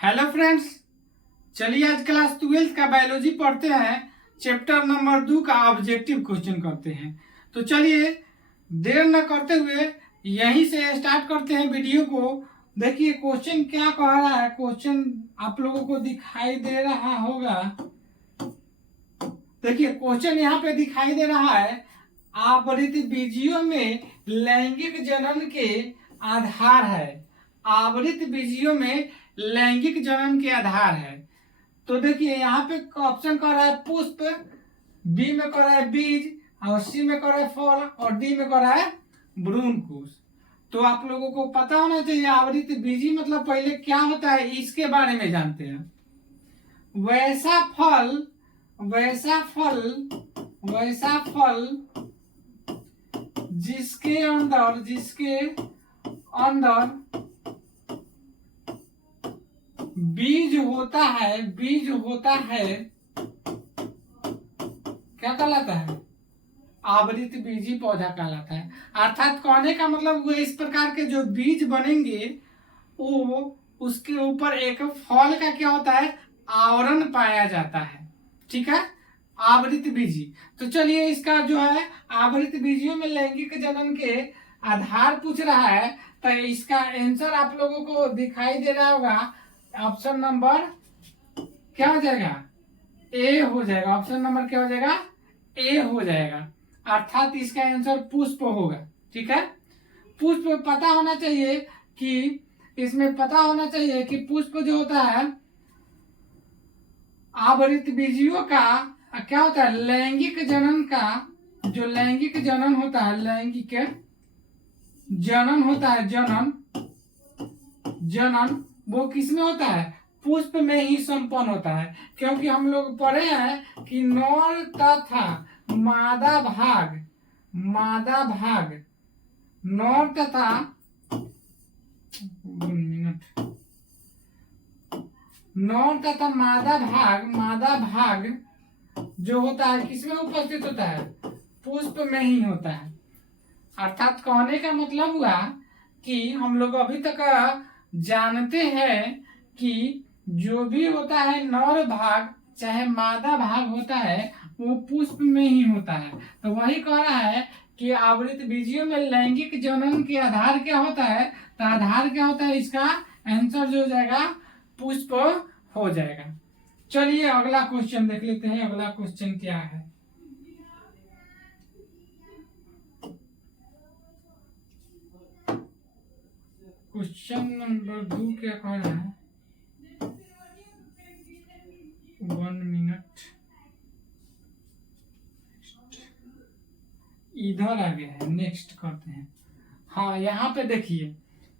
Hello friends, चलिए आज class 12 का बायोलॉजी पढ़ते हैं। चैप्टर नंबर 2 का ऑब्जेक्टिव क्वेश्चन करते हैं। तो चलिए देर न करते हुए यहीं से स्टार्ट करते हैं वीडियो को। देखिए क्वेश्चन क्या कह रहा है। क्वेश्चन आप लोगों को दिखाई दे रहा होगा। देखिए क्वेश्चन यहाँ पे दिखाई दे रहा है, आवृत्त बीजियों में लैंगिक जनन के आधार है। आवृत्त बीजियों में लैंगिक जनन के आधार है। तो देखिए यहाँ पे ऑप्शन कर रहा है पुष्प, बी में कर रहा है बीज, और सी में कर रहा है फल, और डी में कर रहा है भ्रूणकोश। तो आप लोगों को पता होना चाहिए आवृत्त बीजी मतलब पहले क्या होता है, इसके बारे में जानते हैं। वैसा फल जिसके अंदर बीज होता है क्या कहलाता है? आवृत्त बीजी पौधा कहलाता है। अर्थात कहने का मतलब वो इस प्रकार के जो बीज बनेंगे वो उसके ऊपर एक फल का क्या होता है, आवरण पाया जाता है। ठीक है, आवृत्त बीजी। तो चलिए इसका जो है आवृत्त बीजियों में लैंगिक जनन के आधार पूछ रहा है, तो इसका आंसर आप लोगों को दिखाई दे रहा होगा। ऑप्शन नंबर क्या हो जाएगा? ए हो जाएगा। ऑप्शन नंबर क्या हो जाएगा? ए हो जाएगा। अर्थात इसका आंसर पुष्प होगा। ठीक है, पुष्प पता होना चाहिए कि इसमें पता होना चाहिए कि पुष्प जो होता है आवृत्त बीजियों का क्या होता है, लैंगिक जनन का जो लैंगिक जनन होता है, लैंगिक जनन होता है, जनन वो किसमें होता है? पुष्प में ही संपन्न होता है। क्योंकि हम लोग पढ़े हैं कि नर तथा मादा भाग नर तथा मादा भाग जो होता है किसमें उपस्थित होता है? पुष्प में ही होता है। अर्थात कहने का मतलब हुआ कि हम लोग अभी तक जानते हैं कि जो भी होता है नर भाग चाहे मादा भाग होता है वो पुष्प में ही होता है। तो वही कह रहा है कि आवृत्त बीजियों में लैंगिक जनन के आधार क्या होता है, तो आधार क्या होता है, इसका आंसर जो हो जाएगा पुष्प हो जाएगा। चलिए अगला क्वेश्चन देख लेते हैं। अगला क्वेश्चन क्या है? क्वेश्चन नंबर 2 क्या कह रहा है? 1 मिनट, इधर आ गया है, नेक्स्ट करते हैं। हाँ यहाँ पे देखिए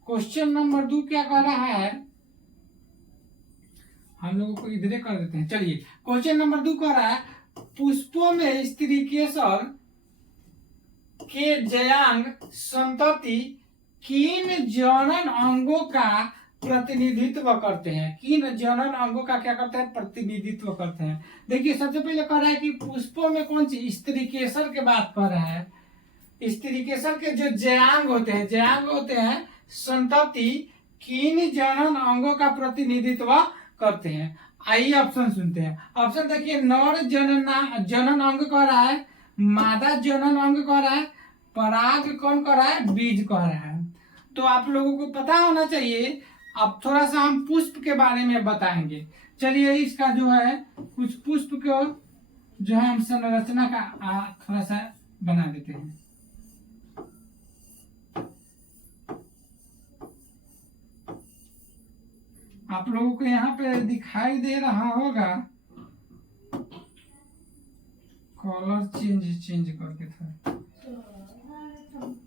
क्वेश्चन नंबर 2 क्या कह रहा है, हम लोगों को इधर कर देते हैं। चलिए क्वेश्चन नंबर 2 कह रहा है पुष्पों में स्त्रीकेसर के जयांग संतति किन जनन अंगों का प्रतिनिधित्व करते हैं? किन जनन अंगों का क्या करते हैं? प्रतिनिधित्व करते हैं। देखिए सबसे पहले कह रहा है कि पुष्पों में कौन सी स्त्रीकेसर के बात कर रहा है। स्त्रीकेसर के जो जयांग होते हैं संतति किन जनन अंगों का प्रतिनिधित्व करते हैं। आइए ऑप्शन सुनते हैं। ऑप्शन देखिए, नर जनन अंग कह रहा है, मादा जनन अंग कह रहा है, पराग कौन कह रहा है, बीज कह रहा है। तो आप लोगों को पता होना चाहिए। अब थोड़ा सा हम पुष्प के बारे में बताएंगे। चलिए इसका जो है कुछ पुष्प को जो है हम संरचना का थोड़ा सा बना देते हैं। आप लोगों को यहाँ पे दिखाई दे रहा होगा, कलर चेंज करके था,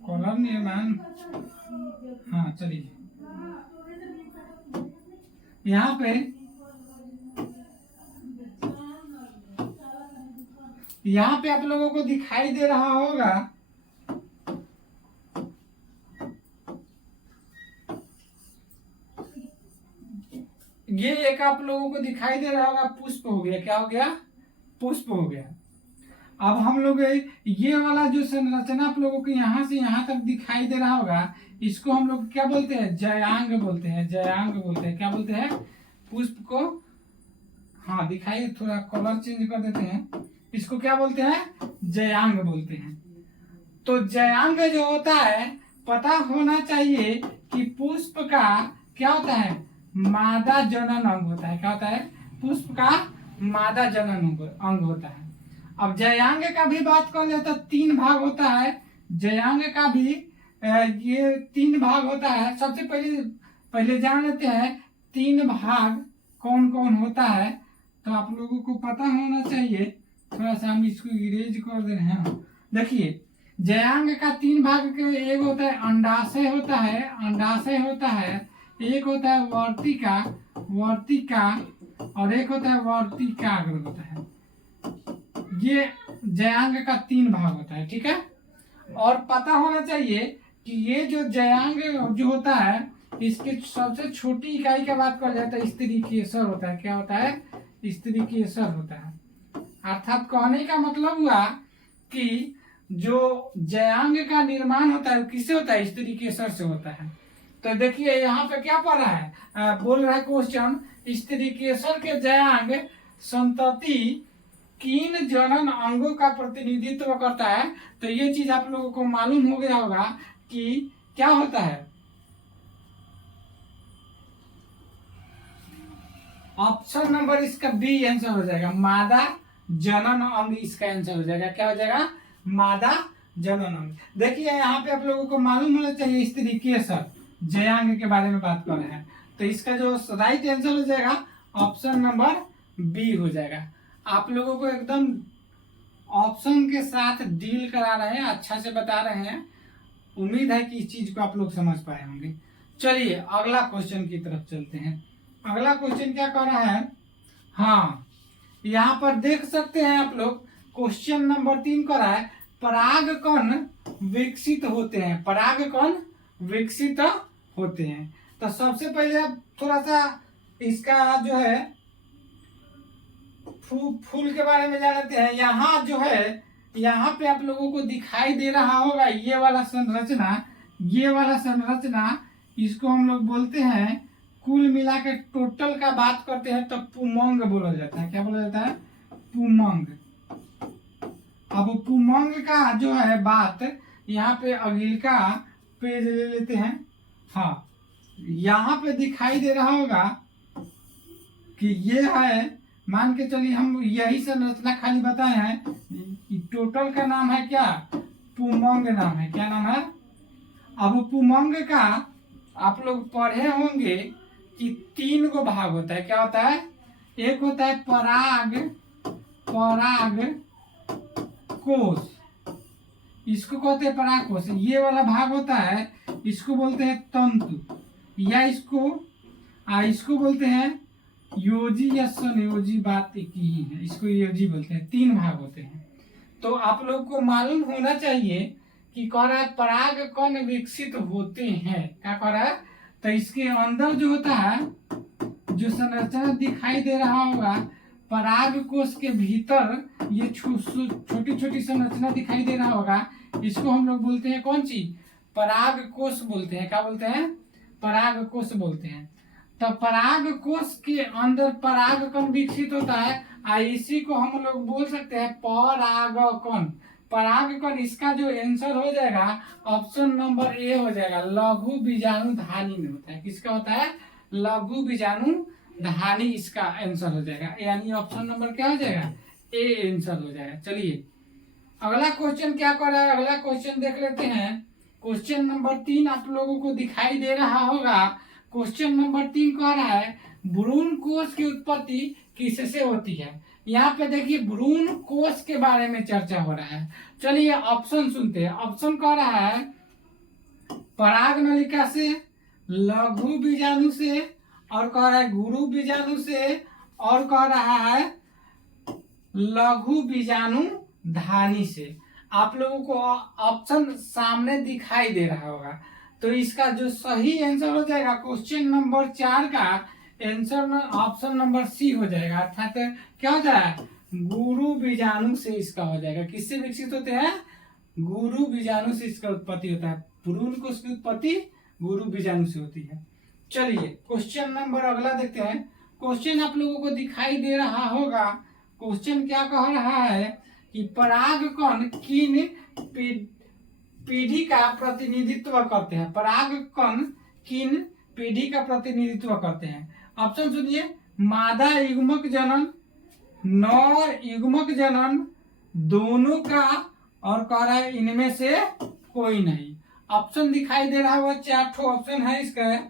कलर नहीं मैम। हाँ चलिए यहाँ पे आप लोगों को दिखाई दे रहा होगा ये एक आप लोगों को दिखाई दे रहा होगा पुष्प हो गया। क्या हो गया? पुष्प हो गया। अब हम लोग ये वाला जो संरचना आप लोगों को यहाँ से यहाँ तक दिखाई दे रहा होगा, इसको हम लोग क्या बोलते हैं? जयांग बोलते हैं। क्या बोलते हैं? पुष्प को, हाँ दिखाई, थोड़ा कलर चेंज कर देते हैं, इसको क्या बोलते हैं, जयांग बोलते हैं। तो जयांग जो होता है, पता होना चाहिए कि पुष्प का क्या होता है, मादा जनन अंग होता है। क्या होता है, पुष्प का मादा जनन अंग होता है। अब जयांग का भी बात कर ले तो 3 भाग होता है। जयांग का भी ये 3 भाग होता है। सबसे पहले जान लेते हैं 3 भाग कौन कौन होता है। तो आप लोगों को पता होना चाहिए। थोड़ा सा हम इसको इरेज कर दे रहे हैं। देखिए, जयांग का 3 भाग के, एक होता है अंडाशय होता है, अंडाशय होता है, एक होता है वर्तिका, वर्तिका, और एक होता है वर्तिकाग्र होता है। ये जयांग का 3 भाग होता है, ठीक है। और पता होना चाहिए कि ये जो जयांग जो होता है, इसकी सबसे छोटी इकाई का बात कर जाए तो स्त्री केसर होता है। क्या होता है, स्त्री केसर होता है। अर्थात कहने का मतलब हुआ कि जो जयांग का निर्माण होता है वो किससे होता है, स्त्री केसर से होता है। तो देखिए यहाँ पे क्या पढ़ा है, बोल रहा है क्वेश्चन, स्त्री केसर के जयांग संतति किन जनन अंगों का प्रतिनिधित्व करता है। तो ये चीज आप लोगों को मालूम हो गया होगा कि क्या होता है। ऑप्शन नंबर इसका बी आंसर हो जाएगा, मादा जनन अंग इसका आंसर हो जाएगा। क्या हो जाएगा, मादा जनन अंग। देखिए यहाँ पे आप लोगों को मालूम होना चाहिए, स्त्री केसर जयांग के बारे में बात कर रहे हैं। तो इसका जो राइट आंसर हो जाएगा ऑप्शन नंबर बी हो जाएगा। आप लोगों को एकदम ऑप्शन के साथ डील करा रहे हैं, अच्छा से बता रहे हैं। उम्मीद है कि इस चीज को आप लोग समझ पाए होंगे। चलिए अगला क्वेश्चन की तरफ चलते हैं। अगला क्वेश्चन क्या कर रहा है, हाँ यहाँ पर देख सकते हैं आप लोग, क्वेश्चन नंबर 3 कर रहा है, परागकण विकसित होते हैं, परागकण विकसित होते हैं। तो सबसे पहले आप थोड़ा सा इसका जो है फूल के बारे में जान लेते हैं। यहाँ जो है, यहाँ पे आप लोगों को दिखाई दे रहा होगा ये वाला संरचना, ये वाला संरचना, इसको हम लोग बोलते हैं, कुल मिला के टोटल का बात करते हैं तो पुमंग बोला जाता है। क्या बोला जाता है, पुमंग। अब पुमंग का जो है बात, यहाँ पे अगिल का पेज ले लेते हैं। हाँ, यहाँ पे दिखाई दे रहा होगा कि ये है, मान के चलिए हम यही संरचना खाली बताए हैं। टोटल का नाम है क्या, पुमंग नाम है। क्या नाम है, अब पुमंग का आप लोग पढ़े होंगे कि 3 गो भाग होता है। क्या होता है, एक होता है पराग, पराग कोश, इसको कहते हैं पराग कोश। ये वाला भाग होता है, इसको बोलते हैं तंतु, या इसको बोलते हैं योजी या संयोजी, बात एक ही है, इसको योजी बोलते हैं। 3 भाग होते हैं। तो आप लोग को मालूम होना चाहिए कि कह रहा है परागकण विकसित होते हैं। क्या कह रहा है, तो इसके अंदर जो होता है, जो संरचना दिखाई दे रहा होगा, पराग कोश के भीतर ये छोटी छोटी संरचना दिखाई दे रहा होगा, इसको हम लोग बोलते हैं कौन सी, पराग कोश बोलते हैं। क्या बोलते हैं, पराग कोश बोलते हैं। तो पराग कोश के अंदर परागकण विकसित होता है, इसी को हम लोग बोल सकते हैं परागकण। परागकण, इसका जो आंसर हो जाएगा ऑप्शन नंबर ए हो जाएगा, लघु बीजाणु धानी में होता है। किसका होता है, लघु बीजाणु धानी, इसका आंसर हो जाएगा। यानी ऑप्शन नंबर क्या हो जाएगा, ए आंसर हो जाएगा। चलिए अगला क्वेश्चन क्या कर रहा है, अगला क्वेश्चन देख लेते हैं। क्वेश्चन नंबर 3 आप लोगों को दिखाई दे रहा होगा। क्वेश्चन नंबर 3 कह रहा है, भ्रूण कोश की उत्पत्ति किससे होती है। यहाँ पे देखिए भ्रूण कोश के बारे में चर्चा हो रहा है। चलिए ऑप्शन सुनते हैं। ऑप्शन कह रहा है पराग नलिका से, लघु बीजाणु से, और कह रहा है गुरु बीजाणु से, और कह रहा है लघु बीजाणु धानी से। आप लोगों को ऑप्शन सामने दिखाई दे रहा होगा। तो इसका जो सही आंसर हो जाएगा क्वेश्चन नंबर 4 का आंसर ऑप्शन नंबर सी हो जाएगा। अर्थात क्या हो जाएगा, गुरु बीजाणु से इसका हो जाएगा। किससे विकसित होते हैं, गुरु बीजाणु से इसका उत्पत्ति होता है। भ्रूण कोश की उत्पत्ति गुरु बीजाणु से होती है। चलिए क्वेश्चन नंबर अगला देखते हैं। क्वेश्चन आप लोगों को दिखाई दे रहा होगा। क्वेश्चन क्या कह रहा है कि परागकण किन पीढ़ी का प्रतिनिधित्व करते हैं। परागकण किन पीढ़ी का प्रतिनिधित्व करते हैं। ऑप्शन सुनिए, मादा युग्मक जनन, नर युग्मक जनन, दोनों का, और कह रहा है इनमें से कोई नहीं। ऑप्शन दिखाई दे रहा है, 4 ठो ऑप्शन है इसका,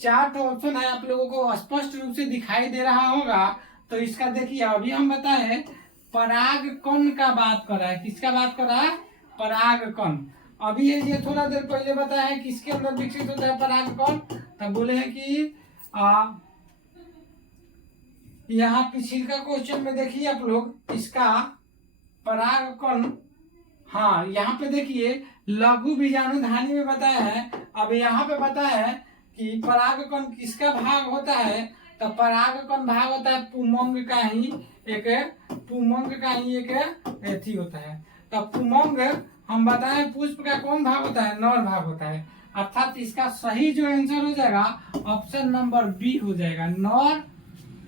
4 ठो ऑप्शन है, आप लोगों को स्पष्ट रूप से दिखाई दे रहा होगा। तो इसका देखिए, अभी हम बताए परागकण का बात कर रहा है। किसका बात कर रहा है? परागकण। अभी ये थोड़ा देर पहले बताया है किसके अंदर विकसित होता है परागकण। तब बोले हैं कि यहाँ पिछले का क्वेश्चन में देखिए आप लोग, इसका परागकण, हाँ यहाँ पे देखिए लघु बीजाणुधानी में बताया है। अब यहाँ पे बताया है कि परागकण किसका भाग होता है। तो परागकण भाग होता है पुमंग का ही एक एथी होता है। तो पुमंग हम बताएं पुष्प का कौन भाग होता है? नर भाग होता है। अर्थात इसका सही जो आंसर हो जाएगा ऑप्शन नंबर बी हो जाएगा, नर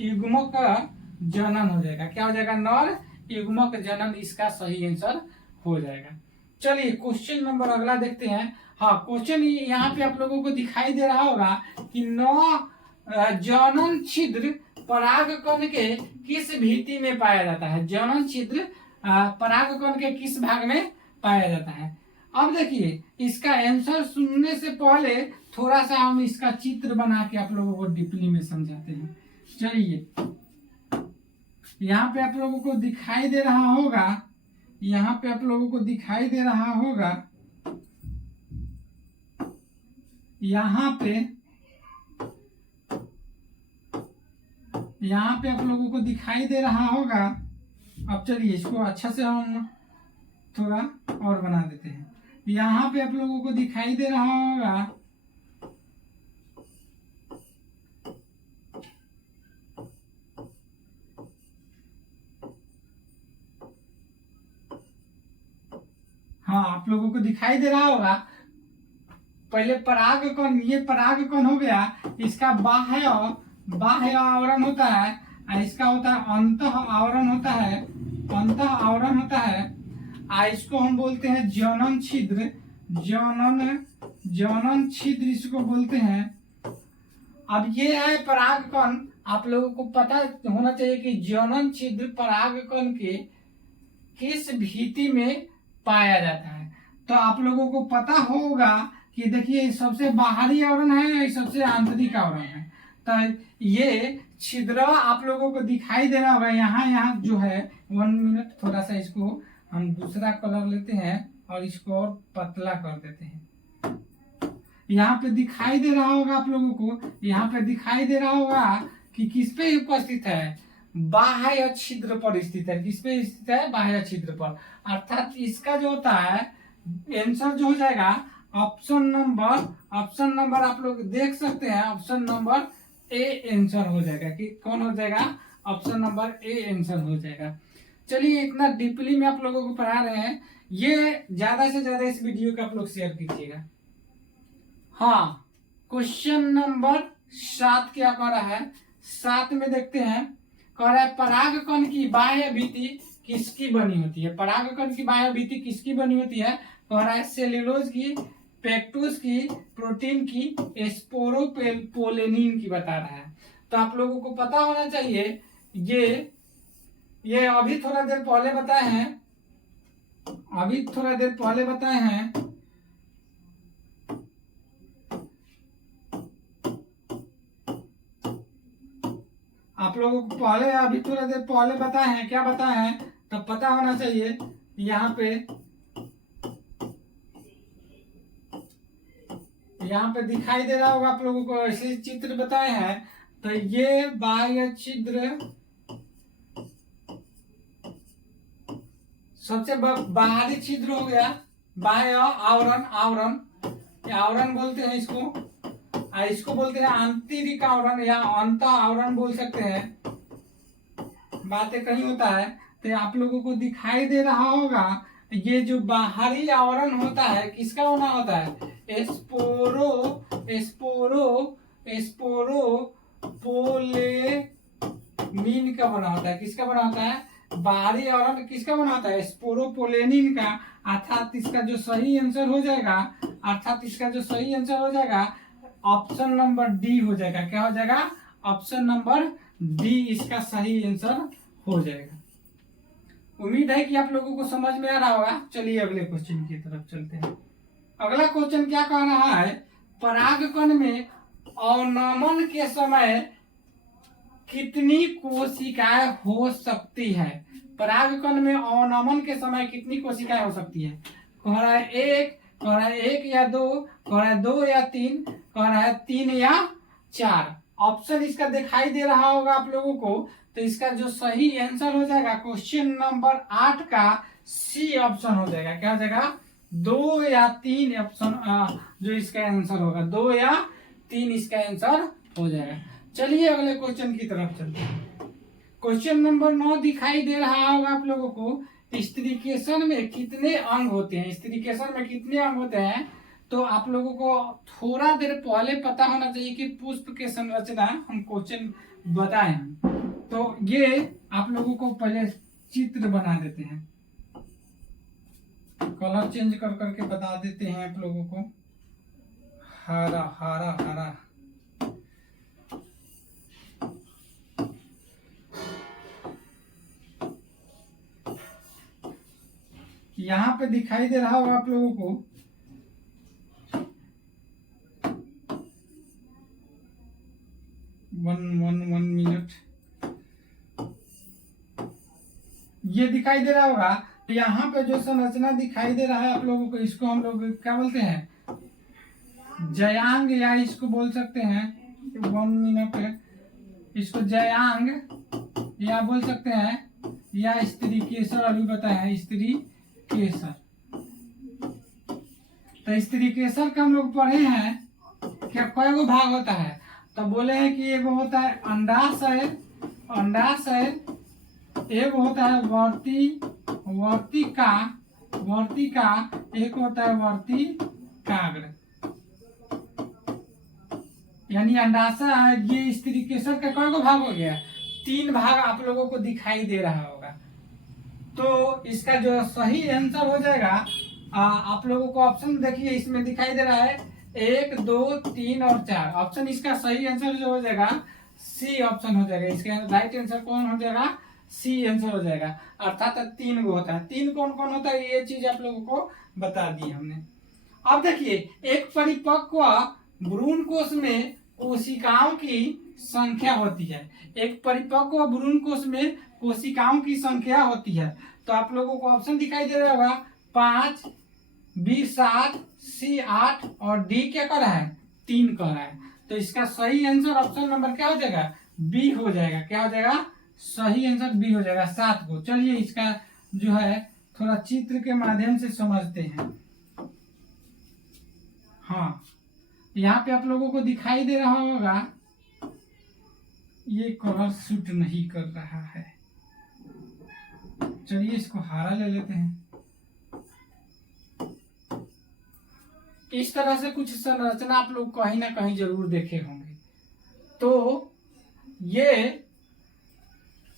युग्मक का जनन हो जाएगा। क्या हो जाएगा? नर युग्मक जनन इसका सही आंसर हो जाएगा। चलिए क्वेश्चन नंबर अगला देखते हैं। हाँ, क्वेश्चन यहाँ पे आप लोगों को दिखाई दे रहा होगा कि जनन छिद्र परागकण के किस भित्ति में पाया जाता है। जनन छिद्र परागकण के किस भाग में पाया जाता है। अब देखिए, इसका आंसर सुनने से पहले थोड़ा सा हम इसका चित्र बना के आप लोगों को डीपली में समझाते हैं। चलिए, यहाँ पे आप लोगों को दिखाई दे रहा होगा, यहाँ पे आप लोगों को दिखाई दे रहा होगा, यहाँ पे आप लोगों को दिखाई दे रहा होगा। अब चलिए इसको अच्छा से हम थोड़ा और बना देते हैं। यहाँ पे आप लोगों को दिखाई दे रहा होगा, हाँ आप लोगों को दिखाई दे रहा होगा। पहले परागकण, ये परागकण हो गया, इसका बाह्य आवरण होता है, इसका होता है अंतः आवरण होता है, अंतः आवरण होता है। इसको हम बोलते हैं जनन छिद्र, जनन छिद्र इसको बोलते हैं। अब ये है परागकण। आप लोगों को पता होना चाहिए कि जनन छिद्र परागकण के किस भित्ति में पाया जाता है। तो आप लोगों को पता होगा कि देखिए सबसे बाहरी आवरण है, सबसे आंतरिक आवरण है। तो ये छिद्र आप लोगों को दिखाई दे रहा होगा। यहाँ जो है 1 मिनट, थोड़ा सा इसको हम दूसरा कलर लेते हैं और इसको और पतला कर देते हैं। यहाँ पे दिखाई दे रहा होगा आप लोगों को, यहाँ पे दिखाई दे रहा होगा कि किस पे उपस्थित है? बाह्य छिद्र पर स्थित है। किस पे स्थित है? बाह्य छिद्र पर। अर्थात इसका जो होता है आंसर जो हो जाएगा ऑप्शन नंबर आप लोग देख सकते हैं, ऑप्शन नंबर ए आंसर हो जाएगा। कि कौन हो जाएगा? ऑप्शन नंबर ए आंसर हो जाएगा। चलिए, इतना डीपली में आप लोगों को पढ़ा रहे हैं, ये ज्यादा से ज्यादा इस वीडियो को आप लोग शेयर कीजिएगा। हाँ, क्वेश्चन नंबर 7 क्या कह रहा है? 7 में देखते हैं, कह रहा है परागकण की बाह्य भित्ति किसकी बनी होती है। परागकण की बाह्य भित्ति किसकी बनी होती है? कह रहा है सेल्यूलोज की, पेक्टोज की, प्रोटीन की, स्पोरोपोलेनिन की बता रहा है। तो आप लोगों को पता होना चाहिए, ये अभी थोड़ा देर पहले बताए हैं, आप लोगों को अभी थोड़ा देर पहले बताए हैं। क्या बताए हैं? तब पता होना चाहिए। यहाँ पे दिखाई दे रहा होगा आप लोगों को, ऐसे चित्र बताए हैं। तो ये बाह्य छिद्र, सबसे बाहरी छिद्र हो गया, बाह्य आवरण बोलते हैं इसको बोलते हैं आंतरिक आवरण या अंतः आवरण बोल सकते हैं। बातें कहीं होता है। तो आप लोगों को दिखाई दे रहा होगा, ये जो बाहरी आवरण होता है किसका होना होता है? स्पोरोपोलेनिन का बना होता है। किसका बना होता है? बाहरी आवरण किसका बना होता है? स्पोरोपोलेनिन का। अर्थात इसका जो सही आंसर हो जाएगा, ऑप्शन नंबर डी हो जाएगा। क्या हो जाएगा? ऑप्शन नंबर डी इसका सही आंसर हो जाएगा। उम्मीद है कि आप लोगों को समझ में आ रहा होगा। चलिए अगले क्वेश्चन की तरफ चलते हैं। अगला क्वेश्चन क्या कह रहा है? परागकण में अवनमन के समय कितनी कोशिकाएं हो सकती है? परागकण में अवनमन के समय कितनी कोशिकाएं हो सकती है? कह रहा है एक, कह रहा है एक या दो, कह रहा है दो या तीन, कह रहा है तीन या चार। ऑप्शन इसका दिखाई दे रहा होगा आप लोगों को। तो इसका जो सही आंसर हो जाएगा क्वेश्चन नंबर 8 का सी ऑप्शन हो जाएगा। क्या हो जाएगा? दो या तीन ऑप्शन जो इसका आंसर होगा, दो या तीन इसका आंसर हो जाएगा। चलिए अगले क्वेश्चन की तरफ चलते हैं। क्वेश्चन नंबर 9 दिखाई दे रहा होगा आप लोगों को। स्त्रीकेशन में कितने अंग होते हैं? स्त्रीकेशन में कितने अंग होते हैं? तो आप लोगों को थोड़ा देर पहले पता होना चाहिए कि पुष्प के संरचना हम क्वेश्चन बताए हैं। तो ये आप लोगों को पहले चित्र बना देते हैं, कलर चेंज कर करके बता देते हैं आप लोगों को। हरा हरा हरा, यहाँ पे दिखाई दे रहा होगा आप लोगों को। वन मिनट, ये दिखाई दे रहा होगा। यहाँ पे जो संरचना दिखाई दे रहा है आप लोगों को, इसको हम लोग क्या बोलते हैं? जयांग, या इसको बोल सकते हैं, 1 मिनट, इसको जयांग या बोल सकते हैं, या स्त्री केसर। अभी बताया स्त्री केसर। तो स्त्री केसर का हम लोग पढ़े हैं क्या कई गो भाग होता है? तो बोले हैं कि एगो होता है अंडाशय, एक होता है वर्तिका, एक होता है वर्तिकाग्र। यानी अंडाशय, ये स्त्रीकेसर का कई गो भाग हो गया? 3 भाग आप लोगों को दिखाई दे रहा होगा। तो इसका जो सही आंसर हो जाएगा, आप लोगों को ऑप्शन देखिए इसमें दिखाई दे रहा है 1, 2, 3 और 4। ऑप्शन इसका सही आंसर जो हो जाएगा सी ऑप्शन हो जाएगा। इसका राइट आंसर कौन हो जाएगा? सी आंसर हो जाएगा। अर्थात 3 गो होता है। 3 कौन कौन होता है ये चीज आप लोगों को बता दी हमने। अब देखिए, एक परिपक्व भ्रूणकोश में कोशिकाओं की संख्या होती है। एक परिपक्व भ्रूणकोश में कोशिकाओं की संख्या होती है। तो आप लोगों को ऑप्शन दिखाई दे रहा होगा 5, बी 7, सी 8 और डी क्या कर रहा है? 3 कर रहा है। तो इसका सही आंसर ऑप्शन नंबर क्या हो जाएगा? बी हो जाएगा। क्या हो जाएगा? सही आंसर बी हो जाएगा, 7 को। चलिए इसका जो है थोड़ा चित्र के माध्यम से समझते हैं। हाँ, यहाँ पे आप लोगों को दिखाई दे रहा होगा, ये कलर सूट नहीं कर रहा है। चलिए इसको हरा ले लेते हैं। इस तरह से कुछ संरचना आप लोग कहीं ना कहीं जरूर देखे होंगे। तो ये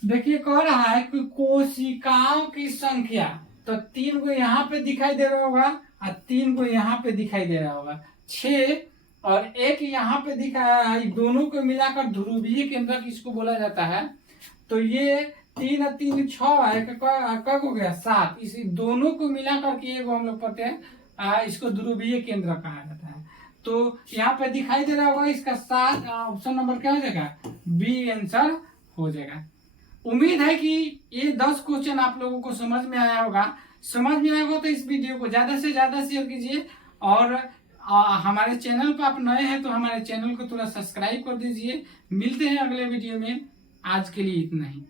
देखिए कह रहा है कि कोशिकाओं की संख्या, तो 3 को यहाँ पे दिखाई दे रहा होगा और 3 को यहाँ पे दिखाई दे रहा होगा। 6 और 1 यहाँ पे दिखाया है। दोनों को मिलाकर ध्रुवीय केंद्रक इसको बोला जाता है। तो ये 3 और 3 6 है, कब हो गया? 7। इसी दोनों को मिलाकर के एक हम लोग पढ़ते हैं, इसको ध्रुवीय केंद्र कहा जाता है। तो यहाँ पे दिखाई दे रहा होगा इसका 7, ऑप्शन नंबर क्या हो जाएगा? बी आंसर हो जाएगा। उम्मीद है कि ये 10 क्वेश्चन आप लोगों को समझ में आया होगा। समझ में आया होगा तो इस वीडियो को ज्यादा से ज्यादा शेयर कीजिए। और हमारे चैनल पर आप नए हैं तो हमारे चैनल को थोड़ा सब्सक्राइब कर दीजिए। मिलते हैं अगले वीडियो में। आज के लिए इतना ही।